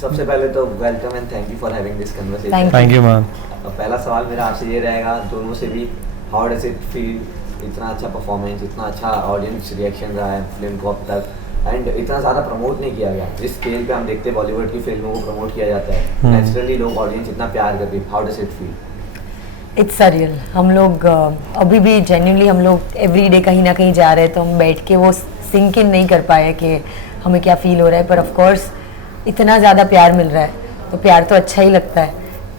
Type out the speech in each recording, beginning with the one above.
सबसे पहले तो welcome and thank you for having this conversation. Thank you ma'am. पहला सवाल मेरा आपसे ये रहेगा, दोनों से भी, हाउ डज इट फील, इतना अच्छा परफॉर्मेंस, इतना अच्छा ऑडियंस रिएक्शन रहा है फिल्म को अब तक, एंड इतना ज़्यादा प्रमोट नहीं किया गया जिस स्केल पे हम देखते हैं बॉलीवुड की फिल्मों को प्रमोट किया जाता है, नेचुरली लोग ऑडियंस इतना प्यार करती है, how does it feel? It's surreal. हम लोग अभी भी जेन्युइनली हम लोग एवरी डे कहीं ना कहीं जा रहे हैं, तो हम बैठ के वो सिंक इन नहीं कर पाए कि हमें क्या फील हो रहा है, पर ऑफ कोर्स इतना ज़्यादा प्यार मिल रहा है तो प्यार तो अच्छा ही लगता है।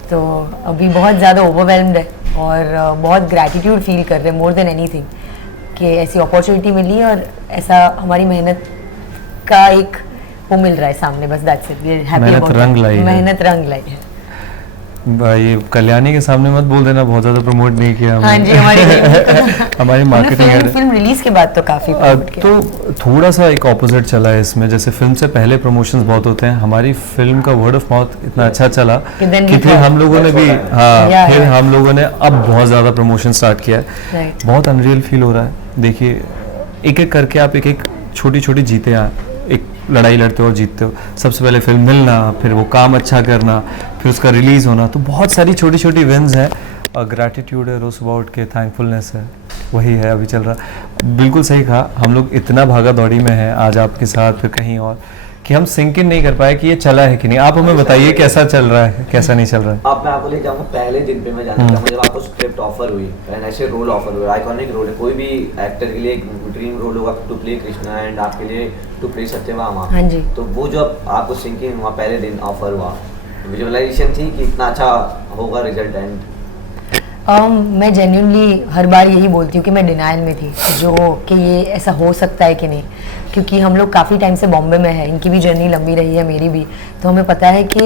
तो अभी बहुत ज़्यादा ओवरवेल्म्ड है और बहुत ग्रैटिट्यूड फील कर रहे हैं मोर देन एनीथिंग कि ऐसी अपॉर्चुनिटी मिली और ऐसा हमारी मेहनत का एक वो मिल रहा है सामने, बस that's it. We are happy about मेहनत रंग लाई है। ये कल्याणी के सामने मत बोल देना, बहुत ज्यादा प्रमोट नहीं किया हमने। हाँ जी, हमारी मार्केटिंग फिल्म रिलीज के बाद तो काफी तो थोड़ा सा एक ऑपोजिट चला है इसमें। जैसे फिल्म से पहले प्रमोशंस बहुत होते हैं, हमारी फिल्म का वर्ड ऑफ माउथ इतना अच्छा चला कि फिर हम लोगों ने भी फिर हम लोगों ने अब बहुत ज्यादा प्रमोशन स्टार्ट किया है। बहुत अनरियल फील हो रहा है। देखिए एक एक करके आप एक एक छोटी छोटी जीते हैं, एक लड़ाई लड़ते हो और जीतते हो। सबसे पहले फिल्म मिलना, फिर वो काम अच्छा करना, फिर उसका रिलीज़ होना, तो बहुत सारी छोटी छोटी विन्स हैं। और ग्रैटिट्यूड है, रोज अबाउट के थैंकफुलनेस है, वही है अभी चल रहा। बिल्कुल सही कहा, हम लोग इतना भागा दौड़ी में हैं आज आपके साथ फिर कहीं और कि हम सिंक इन नहीं कर पाए कि ये चला है कि नहीं। आप हमें बताइए कैसा चल रहा है, कैसा नहीं चल रहा है। अब मैं आपको ले जाऊंगा पहले दिन पे। मैं जानना चाहूँगा जब आपको स्क्रिप्ट ऑफर हुई एंड ऐसे रोल ऑफर हुआ, आइकॉनिक रोल है, कोई भी एक्टर के लिए एक ड्रीम रोल होगा टू प्ले कृष्णा एंड आपके लिए टू प्ले सत्यभामा। हाँ जी। तो वो जब आपको सिंक इन हुआ, पहले दिन ऑफर हुआ, विजुअलाइजेशन थी कि इतना अच्छा होगा रिजल्ट? एंड मैं जेन्युइनली हर बार यही बोलती हूँ कि मैं डिनायल में थी जो कि ये ऐसा हो सकता है कि नहीं, क्योंकि हम लोग काफ़ी टाइम से बॉम्बे में हैं, इनकी भी जर्नी लंबी रही है, मेरी भी। तो हमें पता है कि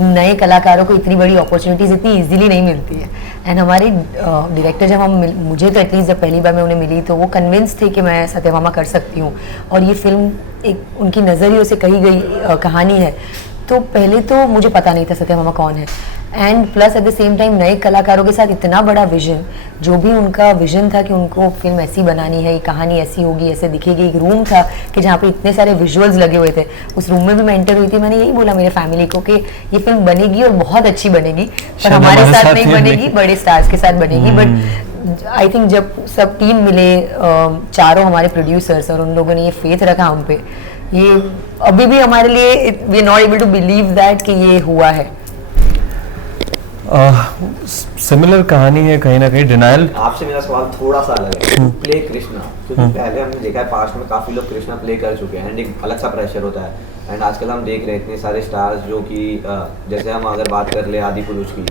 नए कलाकारों को इतनी बड़ी अपॉर्चुनिटीज़ इतनी इजीली नहीं मिलती है। एंड हमारे डायरेक्टर जब मुझे तो एटलीस्ट जब पहली बार मैं उन्हें मिली तो वो कन्विंस थे कि मैं सत्यभामा कर सकती हूँ, और ये फिल्म एक उनकी नज़रियों से कही गई कहानी है। तो पहले तो मुझे पता नहीं था सत्यभामा कौन है, and plus eight the same time नए कलाकारों के साथ इतना बड़ा विजन, जो भी उनका विजन था कि उनको फिल्म ऐसी बनानी है, ये कहानी ऐसी होगी, ऐसे दिखेगी। एक रूम था कि जहाँ पे इतने सारे विजुअल्स लगे हुए थे, उस रूम में भी मैं एंटर हुई थी। मैंने यही बोला मेरे फैमिली को कि ये फिल्म बनेगी और बहुत अच्छी बनेगी, पर हमारे साथ नहीं बनेगी, बड़े स्टार्स के साथ बनेगी। बट आई थिंक जब सब टीम मिले, चारों हमारे प्रोड्यूसर्स, और उन लोगों ने ये फेथ रखा हम पे, ये अभी भी हमारे लिए we are not able to believe that कि ये हुआ है। सिमिलर कहानी है कहीं ना कहीं। डिनायल आपसे मेरा सवाल थोड़ा सा अलग है, प्ले कृष्णा, क्योंकि पहले हमने देखा है पास्ट में काफी लोग कृष्णा प्ले कर चुके हैं एंड एक अलग सा प्रेशर होता है। एंड आजकल हम देख रहे हैं इतने सारे स्टार्स जो कि जैसे हम अगर बात कर ले आदि पुरुष की,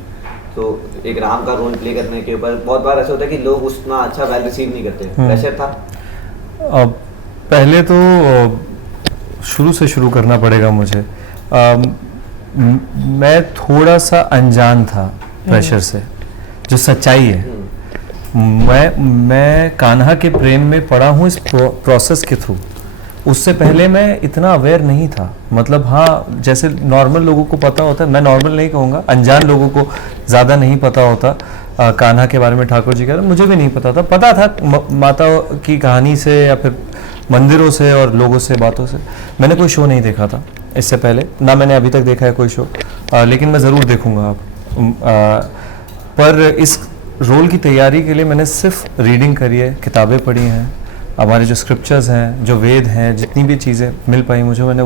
तो एक राम का रोल प्ले करने के ऊपर बहुत बार ऐसा होता है कि लोग उतना अच्छा वेल रिसीव नहीं करते। प्रेशर था? पहले तो शुरू से शुरू करना पड़ेगा मुझे। मैं थोड़ा सा अनजान था प्रेशर से, जो सच्चाई है। मैं कान्हा के प्रेम में पड़ा हूँ इस प्रोसेस के थ्रू। उससे पहले मैं इतना अवेयर नहीं था। मतलब हाँ, जैसे नॉर्मल लोगों को पता होता है, मैं नॉर्मल नहीं कहूँगा, अनजान लोगों को ज़्यादा नहीं पता होता कान्हा के बारे में, ठाकुर जी के बारे में मुझे भी नहीं पता था माता की कहानी से या फिर मंदिरों से और लोगों से, बातों से। मैंने कोई शो नहीं देखा था इससे पहले, ना मैंने अभी तक देखा है कोई शो, लेकिन मैं ज़रूर देखूंगा अब। पर इस रोल की तैयारी के लिए मैंने सिर्फ रीडिंग करी है, किताबें पढ़ी हैं, हमारे जो स्क्रिप्चर्स हैं, जो वेद हैं, जितनी भी चीज़ें मिल पाई मुझे, मैंने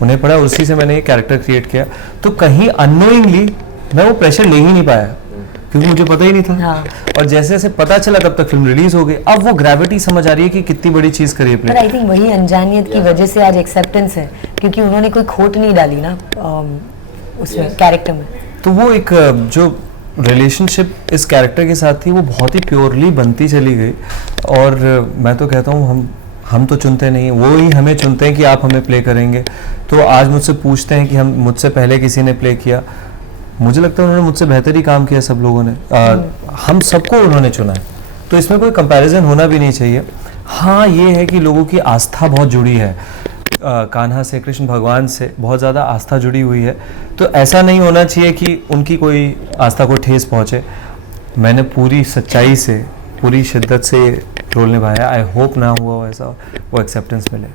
उन्हें पढ़ा और उसी से मैंने ये कैरेक्टर क्रिएट किया। तो कहीं अननोइंगली मैं वो प्रेशर ले ही नहीं पाया, क्योंकि मुझे पता ही नहीं था। हाँ। और जैसे जैसे पता चला तब तक फिल्म रिलीज हो गई। अब वो ग्रेविटी समझ आ रही है कि कितनी बड़ी चीज करी है प्ले। पर आई थिंक वही अनजानियत की वजह से आज एक्सेप्टेंस है, क्योंकि उन्होंने कोई खोट नहीं डाली ना उसमें कैरेक्टर में। तो वो एक जो रिलेशनशिप इस कैरेक्टर के साथ थी वो बहुत ही प्योरली बनती चली गई। और मैं तो कहता हूँ हम तो चुनते नहीं, वो ही हमें चुनते हैं कि आप हमें प्ले करेंगे। तो आज मुझसे पूछते हैं कि मुझसे पहले किसी ने प्ले किया, मुझे लगता है उन्होंने मुझसे बेहतर ही काम किया सब लोगों ने। हम सबको उन्होंने चुना है, तो इसमें कोई कंपैरिजन होना भी नहीं चाहिए। हाँ, ये है कि लोगों की आस्था बहुत जुड़ी है कान्हा से, कृष्ण भगवान से बहुत ज़्यादा आस्था जुड़ी हुई है। तो ऐसा नहीं होना चाहिए कि उनकी कोई आस्था को ठेस पहुँचे। मैंने पूरी सच्चाई से, पूरी शिद्दत से रोल निभाया। आई होप ना हुआ ऐसा, वो एक्सेप्टेंस मिले।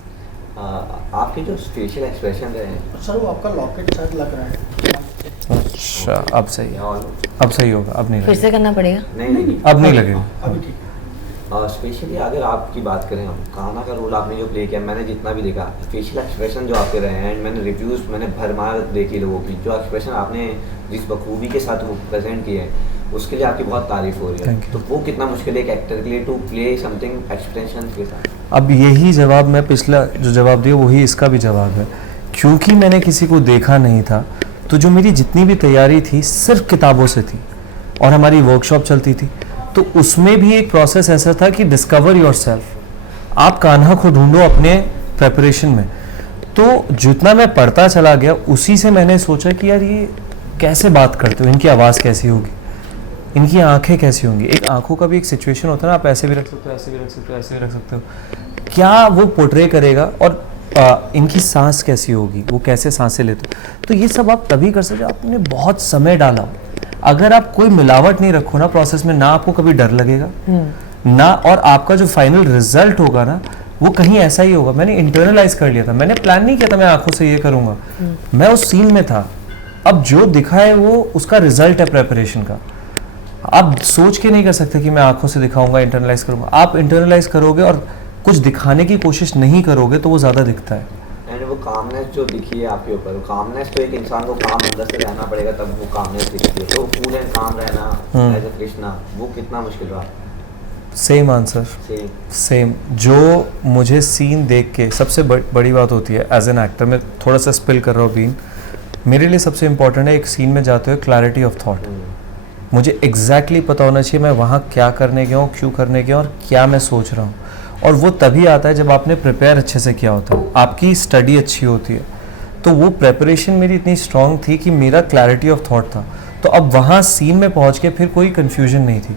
आपके जो फेशियल एक्सप्रेशन रहे हैं सर वो आपका लॉकेट शायद लग रहा है। अच्छा अब सही है, और अब सही होगा, अब नहीं फिर लगेगा, से करना पड़ेगा। नहीं अब नहीं लगेगा। अभी ठीक है। स्पेशली अगर आपकी बात करें हम कान्हा का रोल आपने जो प्ले किया, मैंने जितना भी देखा फेशियल एक्सप्रेशन जो आपके रहे हैं, एंड मैंने रिव्यूज़ मैंने भरमार देखी लोगों की, जो एक्सप्रेशन आपने जिस बखूबी के साथ वो प्रेजेंट किए हैं उसके लिए आपकी बहुत तारीफ हो रही है। Thank you. तो वो कितना मुश्किल है एक एक्टर के लिए टू प्ले समथिंग एक्सप्रेशन के साथ? अब यही जवाब मैं पिछला जो जवाब दिया वही इसका भी जवाब है, क्योंकि मैंने किसी को देखा नहीं था, तो जो मेरी जितनी भी तैयारी थी सिर्फ किताबों से थी और हमारी वर्कशॉप चलती थी, तो उसमें भी एक प्रोसेस ऐसा था कि डिस्कवर योरसेल्फ, आप कान्हा को ढूंढो अपने प्रेपरेशन में। तो जितना मैं पढ़ता चला गया उसी से मैंने सोचा कि यार ये कैसे बात करते हो, इनकी आवाज़ कैसी होगी, इनकी आंखें कैसी होंगी। एक आंखों का भी एक सिचुएशन होता है ना, आप ऐसे भी रख सकते हो, ऐसे भी रख सकते हो, ऐसे भी रख सकते हो, क्या वो पोर्ट्रे करेगा, और इनकी सांस कैसी होगी, वो कैसे सांसें लेते हो। तो ये सब आप तभी कर सकते हो आपने बहुत समय डाला। अगर आप कोई मिलावट नहीं रखो ना प्रोसेस में, ना आपको कभी डर लगेगा ना, और आपका जो फाइनल रिजल्ट होगा ना वो कहीं ऐसा ही होगा। मैंने इंटरनलाइज कर लिया था, मैंने प्लान नहीं किया था मैं आंखों से ये करूँगा, मैं उस सीन में था। अब जो दिखा है वो उसका रिजल्ट है प्रेपरेशन का। आप सोच के नहीं कर सकते कि मैं आंखों से दिखाऊंगा, इंटरनलाइज करूंगा। आप इंटरनलाइज करोगे और कुछ दिखाने की कोशिश नहीं करोगे तो वो ज़्यादा दिखता है। एंड वो कामनेस जो दिखी है आपके ऊपर, कामनेस तो एक इंसान को काम अंदर से रहना पड़ेगा तब वो कामनेस दिखती है। तो कूल एंड काम रहना एज अ कृष्णा वो कितना मुश्किल रहा? Same answer, same same. जो मुझे सीन देख के सबसे बड़ी बात होती है एज एन एक्टर, मैं थोड़ा सा स्पिल कर रहा हूँ बीन, मेरे लिए सबसे इंपॉर्टेंट है एक सीन में जाते हुए क्लैरिटी ऑफ थॉट। मुझे एग्जैक्टली पता होना चाहिए मैं वहाँ क्या करने गया हूँ, क्यों करने गया हूँ, और क्या मैं सोच रहा हूँ। और वो तभी आता है जब आपने प्रिपेयर अच्छे से किया होता है, आपकी स्टडी अच्छी होती है। तो वो प्रेपरेशन मेरी इतनी स्ट्रांग थी कि मेरा क्लैरिटी ऑफ थॉट था। तो अब वहाँ सीन में पहुँच के फिर कोई कन्फ्यूजन नहीं थी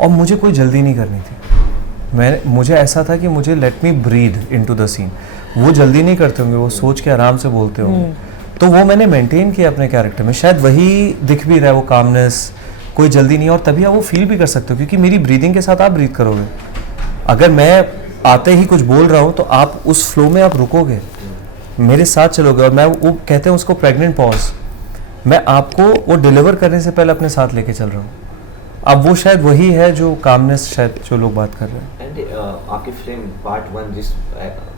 और मुझे कोई जल्दी नहीं करनी थी। मुझे ऐसा था कि मुझे let me breathe into the scene. वो जल्दी नहीं करते होंगे, वो सोच के आराम से बोलते होंगे। तो वो मैंने मेंटेन किया अपने कैरेक्टर में। शायद वही दिख भी रहा है, वो कामनेस, कोई जल्दी नहीं, और तभी आप वो फील भी कर सकते हो क्योंकि मेरी ब्रीदिंग के साथ आप ब्रीथ करोगे। अगर मैं आते ही कुछ बोल रहा हूँ तो आप उस फ्लो में आप रुकोगे, मेरे साथ चलोगे। और मैं वो कहते हैं उसको प्रेग्नेंट पॉज, मैं आपको वो डिलीवर करने से पहले अपने साथ लेके चल रहा हूँ। अब वो शायद वही है जो कामनेस शायद जो लोग बात कर रहे हैं। एंड आपकी फिल्म पार्ट 1 जिस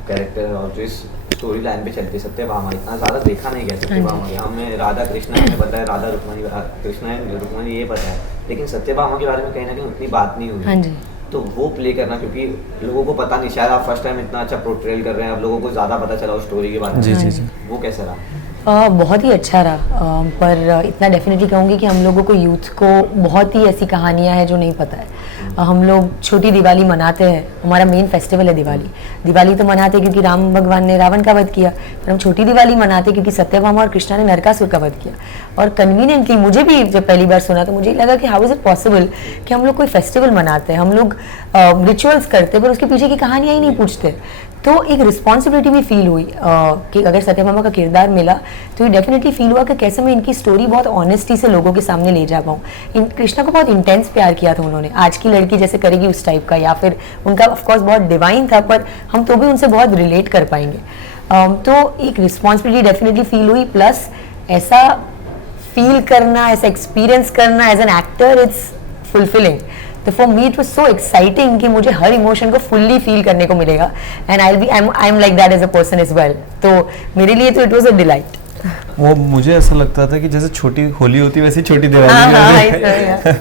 कैरेक्टर और जिस स्टोरी लाइन पे चलती है, सत्यभामा इतना ज़्यादा देखा नहीं गया सत्यभामा के। हमें राधा कृष्णा हमें पता है, राधा रुक्मणी, कृष्णा रुक्मणी ये पता है, लेकिन सत्यभामा के बारे में कहीं ना कहीं उतनी बात नहीं हुई। हाँ जी। तो वो प्ले करना, क्योंकि लोगों को पता नहीं, शायद आप फर्स्ट टाइम इतना अच्छा पोर्ट्रेल कर रहे हैं, अब लोगों को ज़्यादा पता चला उस स्टोरी के बारे में। जी जी जी। वो कैसा रहा? बहुत ही अच्छा रहा, पर इतना डेफिनेटली कहूँगी कि हम लोगों को यूथ को बहुत ही ऐसी कहानियाँ हैं जो नहीं पता है। हम लोग छोटी दिवाली मनाते हैं, हमारा मेन फेस्टिवल है दिवाली। दिवाली तो मनाते हैं क्योंकि राम भगवान ने रावण का वध किया, पर हम छोटी दिवाली मनाते हैं क्योंकि सत्यभामा और कृष्णा ने नरकासुर का वध किया। और कन्वीनियंटली मुझे भी जब पहली बार सुना तो मुझे लगा कि हाउ इज़ इट पॉसिबल कि हम लोग कोई फेस्टिवल मनाते हैं, हम लोग रिचुअल्स करते हैं, पर उसके पीछे की कहानियाँ ही नहीं पूछते। तो एक रिस्पॉन्सिबिलिटी भी फील हुई कि अगर सत्यभामा का किरदार मिला तो ये डेफिनेटली फील हुआ कि कैसे मैं इनकी स्टोरी बहुत ऑनेस्टी से लोगों के सामने ले जा पाऊँ। कृष्णा को बहुत इंटेंस प्यार किया था उन्होंने, आज की लड़की जैसे करेगी उस टाइप का, या फिर उनका ऑफकोर्स बहुत डिवाइन था, पर हम तो भी उनसे बहुत रिलेट कर पाएंगे। तो एक रिस्पॉन्सिबिलिटी डेफिनेटली फील हुई, प्लस ऐसा फील करना, ऐसा एक्सपीरियंस करना as an actor, it's fulfilling. तो for me it was so exciting कि मुझे हर इमोशन को फुल्ली फील करने को मिलेगा, and I am like that as a person as well. तो मेरे लिए तो इट वाज अ डिलाइट। वो मुझे ऐसा लगता था कि जैसे छोटी होली होती है वैसे छोटी दिवाली हाँ,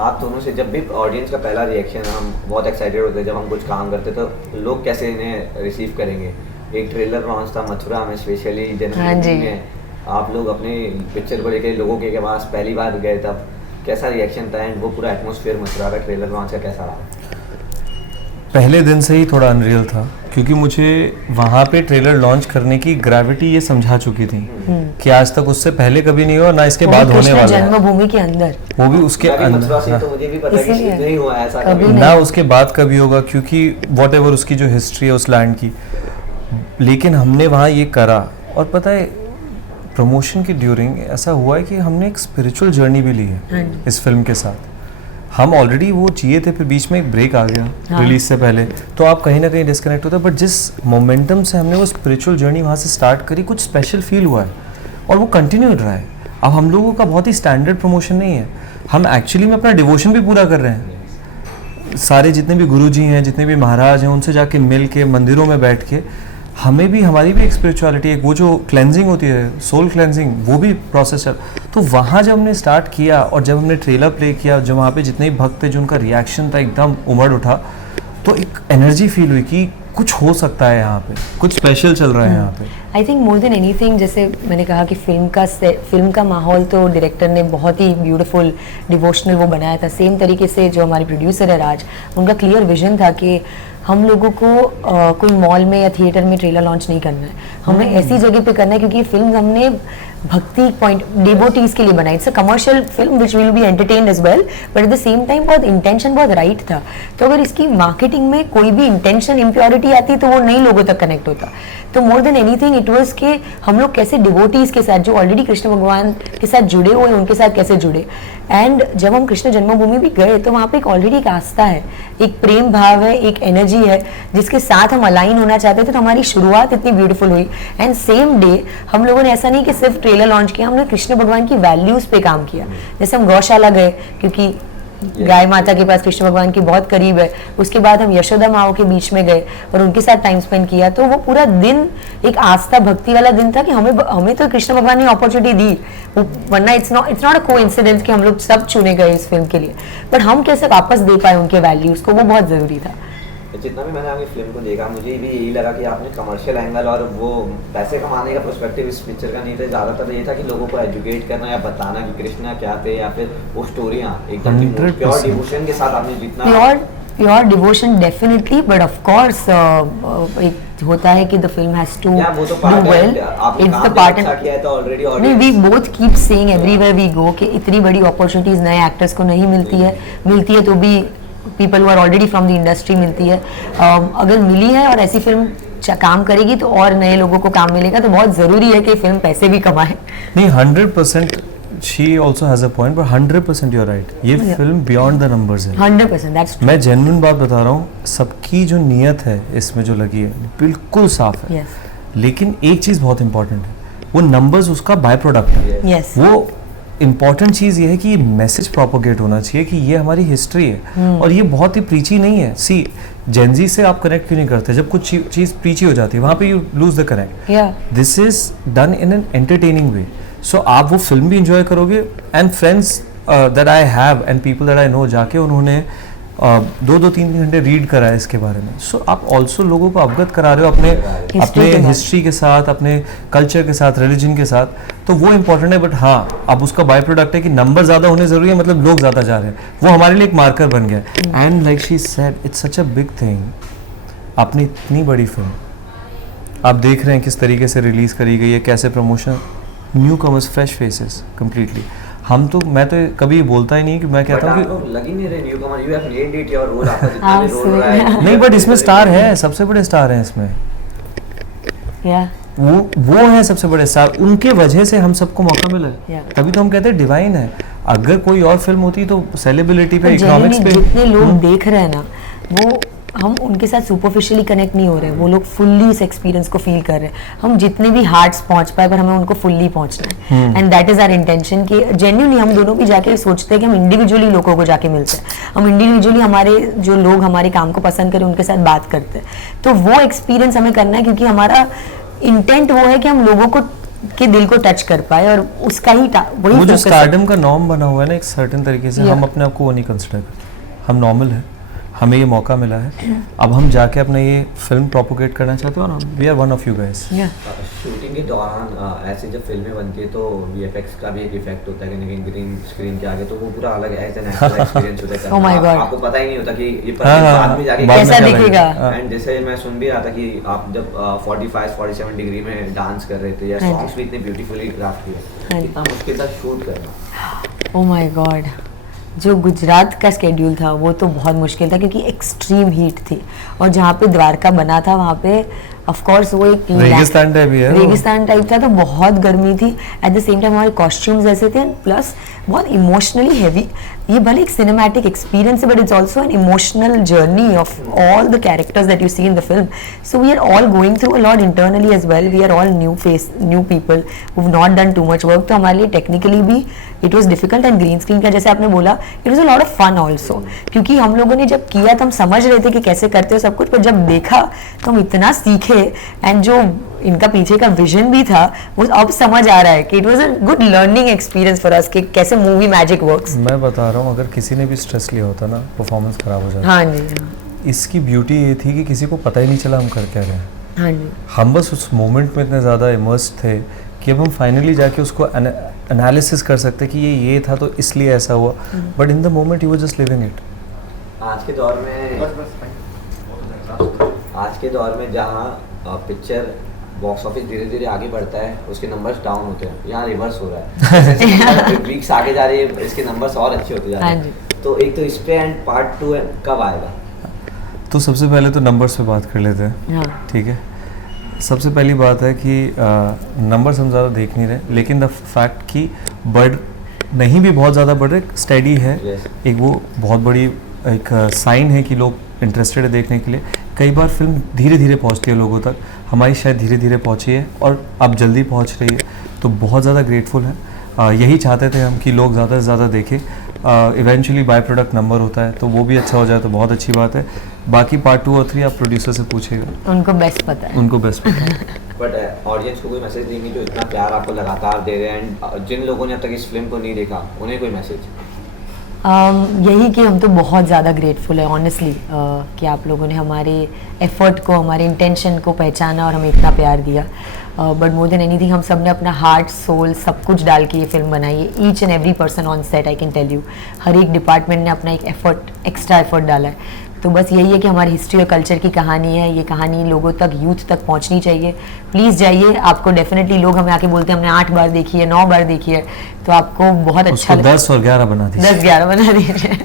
आप दोनों से जब भी ऑडियंस का पहला रिएक्शन, हम बहुत एक्साइटेड होते हैं जब हम कुछ काम करते तो लोग कैसे इन्हें रिसीव करेंगे। एक ट्रेलर लॉन्च था मथुरा में स्पेशली जनवरी में, आप लोग अपने पिक्चर को लेकर लोगों के पास पहली बार गए, तब कैसा रिएक्शन था? एंड वो पूरा एटमॉस्फेयर मथुरा का ट्रेलर लॉन्च का कैसा रहा? पहले दिन से ही थोड़ा अनरियल था क्योंकि मुझे वहाँ पे ट्रेलर लॉन्च करने की ग्रेविटी ये समझा चुकी थी कि आज तक उससे पहले कभी नहीं हुआ, ना इसके बाद होने वाला है। जन्मभूमि के अंदर, वो भी उसके अंदर, तो मुझे भी पता है कि नहीं हुआ ऐसा कभी ना उसके बाद कभी होगा, क्योंकि वॉट एवर उसकी जो हिस्ट्री है उस लैंड की। लेकिन हमने वहाँ ये करा, और पता है प्रमोशन के ड्यूरिंग ऐसा हुआ है कि हमने एक स्पिरिचुअल जर्नी भी ली है इस फिल्म के साथ। हम ऑलरेडी वो चाहिए थे, फिर बीच में एक ब्रेक आ गया हाँ। रिलीज से पहले, तो आप कहीं ना कहीं डिस्कनेक्ट होता है। बट जिस मोमेंटम से हमने वो स्पिरिचुअल जर्नी वहाँ से स्टार्ट करी, कुछ स्पेशल फील हुआ है और वो कंटिन्यूड रहा है। अब हम लोगों का बहुत ही स्टैंडर्ड प्रमोशन नहीं है, हम एक्चुअली में अपना डिवोशन भी पूरा कर रहे हैं। सारे जितने भी गुरुजी हैं, जितने भी महाराज हैं, उनसे जाके मिल के मंदिरों में बैठ के हमें भी, हमारी भी एक स्पिरिचुअलिटी, एक वो जो क्लेंजिंग होती है, सोल क्लेंजिंग, वो भी प्रोसेस है। तो वहाँ जब हमने स्टार्ट किया और जब हमने ट्रेलर प्ले किया, जब वहाँ पे जितने भी भक्त थे जो उनका रिएक्शन था एकदम उमड़ उठा, तो एक एनर्जी फील हुई कि कुछ हो सकता है यहाँ पे, कुछ स्पेशल चल रहा है यहाँ पे। I think more than anything, जैसे मैंने कहा कि फिल्म का माहौल तो डायरेक्टर ने बहुत ही ब्यूटीफुल डिवोशनल वो बनाया था। सेम तरीके से जो हमारे प्रोड्यूसर है राज, उनका क्लियर विजन था कि हम लोगों को कोई मॉल में या थिएटर में ट्रेलर लॉन्च नहीं करना है, हमें ऐसी जगह पे करना है, क्योंकि ये फिल्म हमने भक्ति पॉइंट डिवोटीज के लिए बनाई। It's a commercial film which will be entertained as well, but at the same time बहुत इंटेंशन बहुत राइट था। तो अगर इसकी मार्केटिंग में कोई भी इंटेंशन इम्प्योरिटी आती तो वो नई लोगों तक कनेक्ट होता। तो more than anything it was के हम लोग कैसे डिवोटीज के साथ जो ऑलरेडी कृष्ण भगवान के साथ जुड़े हुए हैं उनके साथ कैसे जुड़े। एंड जब हम कृष्ण जन्मभूमि भी गए तो वहाँ पे एक ऑलरेडी एक आस्था है, एक प्रेम भाव है, एक एनर्जी है जिसके साथ हम अलाइन होना चाहते थे। तो हमारी शुरुआत इतनी ब्यूटीफुल हुई। एंड सेम डे हम लोगों ने ऐसा नहीं कि सिर्फ ट्रेलर लॉन्च किया, हमने कृष्ण भगवान की वैल्यूज पे काम किया। जैसे हम गौशाला गए, क्योंकि गाय माता के पास कृष्ण भगवान की बहुत करीब है। उसके बाद हम यशोदा माओ के बीच में गए और उनके साथ टाइम स्पेंड किया। तो वो पूरा दिन एक आस्था भक्ति वाला दिन था कि हमें तो कृष्ण भगवान ने अपॉर्चुनिटी दी, वरना इट्स नॉट अ कोइंसिडेंस कि हम लोग सब चुने गए इस फिल्म के लिए, बट हम कैसे वापस दे पाए उनके वैल्यूज को, वो बहुत जरूरी था। जितना भी मैंने आपकी फिल्म को देखा, मुझे भी यही लगा कि आपने कमर्शियल एंगल और वो पैसे कमाने का पर्सपेक्टिव इस पिक्चर का नहीं था। ज़्यादातर ये था कि लोगों को एजुकेट करना या बताना कि कृष्णा क्या थे, या फिर वो स्टोरियाँ एकदम प्योर डिवोशन के साथ आपने जितना pure devotion definitely, but of course एक होता है कि the film has to do well, it's the part and we both keep saying everywhere we go कि इतनी बड़ी अपॉर्चुनिटीज नए एक्टर्स को नहीं मिलती है तो भी people who are already from the industry मिलती है। अगर मिली है और ऐसी फिल्म काम करेगी तो और नए लोगों को काम मिलेगा। तो बहुत ज़रूरी है कि फिल्म पैसे भी कमाए। नहीं, 100% she also has a point, but 100% you're right, ये फिल्म beyond the numbers है। 100% that's true। मैं जेन्युइन बात बता रहा हूँ, सबकी जो नियत है इसमें जो लगी है बिल्कुल साफ है। लेकिन एक चीज़ बहुत इंपॉर्टेंट है, वो नंबर्स उसका बाय प्रोडक्ट है। वो इम्पॉर्टेंट चीज़ ये है कि ये मैसेज प्रोपोगेट होना चाहिए कि ये हमारी हिस्ट्री है और ये बहुत ही प्रीची नहीं है। सी जेनजी से आप कनेक्ट क्यों नहीं करते? जब कुछ चीज़ प्रीची हो जाती है वहाँ पे you lose the connect. This is done in an entertaining way, so आप वो फिल्म भी इंजॉय करोगे। And friends that I have and people that I know, जाके उन्होंने 2-3 घंटे रीड करा है इसके बारे में। सो आप ऑल्सो लोगों को अवगत करा रहे हो अपने हिस्ट्री के साथ, अपने कल्चर के साथ, रिलीजन के साथ, तो वो इम्पोर्टेंट है। बट हाँ, अब उसका बाय प्रोडक्ट है कि नंबर ज़्यादा होने ज़रूरी है, मतलब लोग ज़्यादा जा रहे हैं, वो हमारे लिए एक मार्कर बन गया। And like she said, it's such a big thing. आपने इतनी बड़ी फिल्म आप देख रहे हैं किस तरीके से रिलीज़ करी गई है, कैसे promotion, new commerce, fresh faces completely. हम तो, मैं तो कभी बोलता ही नहीं कि मैं कहता हूँ कि लग ही नहीं रहे newcomer, you have nailed it your role, आपका जितना भी रोल रहा है। नहीं, बट इसमें स्टार है, सबसे बड़े स्टार हैं इसमें। वो है सबसे बड़े स्टार, उनके वजह से हम सबको मौका मिला है। तभी तो हम कहते हैं डिवाइन है। अगर कोई और फिल्म होती तो सेलिब्रिटी पे, इकोनॉमिक्स पे जितने लोग देख रहे हैं ना, वो हम उनके साथ सुपरफिशियली कनेक्ट नहीं हो रहे, वो लोग फुल्ली इस एक्सपीरियंस को फील कर रहे हैं। हम जितने भी हार्ट्स पहुंच पाए, पर हमें उनको फुल्ली पहुंचना है। And that is our intention कि जेन्युइनली हम दोनों भी जाके सोचते हैं कि हम इंडिविजुअली लोगों को जाके मिलते हैं, हम इंडिविजुअली हमारे जो लोग हमारे काम को पसंद करें उनके साथ बात करते हैं। तो वो एक्सपीरियंस हमें करना है, क्योंकि हमारा इंटेंट वो है कि हम लोगों को के दिल को टच कर पाए, और उसका ही वही वो जो स्टारडम का नॉर्म बना हुआ है ना एक सर्टेन तरीके से, हम अपने आप को वो नहीं कंसिडर करते। हम नॉर्मल है, हमें ये मौका मिला है, अब हम जाके अपने ये फिल्म प्रोपोगेट करना चाहते हैं और we are one of you guys. Shooting के दौरान ऐसे जब फिल्में बनती है तो वीएफएक्स का भी एक इफेक्ट होता है कि नहीं, ग्रीन स्क्रीन के आगे, तो वो पूरा अलग है, एक्सपीरियंस होता है। Oh my God. आपको पता ही नहीं होता कि ये बाद में जाके कैसा दिखेगा। एंड जैसे मैं सुन भी रहा था कि आप जब 45-47 डिग्री में डांस कर रहे थे, या सॉन्ग्स भी इतने ब्यूटीफुली ग्राफ किए, इतना मुश्किल था शूट करना। ओह माय गॉड, जो गुजरात का स्केड्यूल था वो तो बहुत मुश्किल था, क्योंकि एक्सट्रीम हीट थी, और जहाँ पे द्वारका बना था वहाँ पे ऑफ कोर्स वो एक रेगिस्तान टाइप ही है, रेगिस्तान टाइप था, तो बहुत गर्मी थी। एट द सेम टाइम हमारे कॉस्ट्यूम्स ऐसे थे, प्लस बहुत इमोशनली हैवी। ये भले एक सिनेमैटिक एक्सपीरियंस है but it's also an emotional journey of all the characters that you see in the film. So we are all going through a lot internally as well. We are all new people who not done too much work. तो हमारे लिए technically भी it was difficult. And green screen का जैसे आपने बोला it was a lot of fun also, क्योंकि हम लोगों ने जब किया तो हम समझ रहे थे कि कैसे करते हो सब कुछ, पर जब देखा तो हम इतना सीखे. एंड जो इनका पीछे का विजन भी था वो अब समझ आ रहा है कि it was a good learning experience for us कि कैसे मूवी मैजिक वर्क्स. मैं बता रहा हूँ, अगर किसी ने भी स्ट्रेस लिया होता ना, परफॉर्मेंस खराब हो जाता. हाँ जी, हाँ. इसकी ब्यूटी ये थी कि किसी को पता ही नहीं चला हम कर क्या रहे हैं. हाँ जी. हम बस उस मोमेंट में इतने ज़्यादा इमर्स थे कि अब हम फाइनली जाके उसको एनालिसिस कर सकते कि ये था तो इसलिए ऐसा हुआ. But in the moment you were just living it. आज के दौर में जहाँ पिक्चर बॉक्स ऑफिस धीरे धीरे आगे बढ़ता है उसके नंबर्स डाउन होते हैं, यहाँ रिवर्स हो रहा है. वीक्स आगे जा रही है इसके नंबर्स और अच्छे होते जा रहे हैं. तो एक तो इस पे एंड पार्ट 2 कब आएगा? तो सबसे पहले तो नंबर्स पे बात कर लेते हैं. ठीक है. सबसे पहली बात है कि नंबर्स हम ज़्यादा देख नहीं रहे, लेकिन द फैक्ट कि बढ़ नहीं भी बहुत ज़्यादा बढ़ रहे, स्टेडी है. एक वो बहुत बड़ी एक साइन है कि लोग इंटरेस्टेड है देखने के लिए. कई बार फिल्म धीरे धीरे पहुंचती है लोगों तक, हमारी शायद धीरे धीरे पहुंची है और अब जल्दी पहुंच रही है, तो बहुत ज़्यादा ग्रेटफुल है. यही चाहते थे हम कि लोग ज़्यादा से ज़्यादा देखें. इवेंचुअली बाय प्रोडक्ट नंबर होता है तो वो भी अच्छा हो जाए तो बहुत अच्छी बात है. बाकी पार्ट 2 और 3 आप प्रोड्यूसर से पूछेगा, उनको बेस्ट पता है. उनको बेस्ट पता है. बट ऑडियंस को कोई मैसेज देंगे जो इतना प्यार आपको लगातार दे रहे हैं, एंड जिन लोगों ने अब तक इस फिल्म को नहीं देखा उन्हें कोई मैसेज? यही कि हम तो बहुत ज़्यादा ग्रेटफुल है ऑनेस्टली कि आप लोगों ने हमारे एफर्ट को, हमारे इंटेंशन को पहचाना और हमें इतना प्यार दिया. बट मोर देन एनीथिंग हम सब ने अपना हार्ट, सोल सब कुछ डाल के ये फिल्म बनाई है. Each and every person on set, I can tell you, हर एक डिपार्टमेंट ने अपना एक एक्स्ट्रा एफर्ट डाला है. तो बस यही है कि हमारी हिस्ट्री और कल्चर की कहानी है. ये कहानी लोगों तक, यूथ तक पहुंचनी चाहिए. प्लीज़ जाइए. आपको डेफिनेटली लोग हमें आके बोलते हैं हमने 8 बार देखी है, 9 बार देखी है, तो आपको बहुत अच्छा 10 और 11 बना दीजिए. 10-11 बना दीजिए.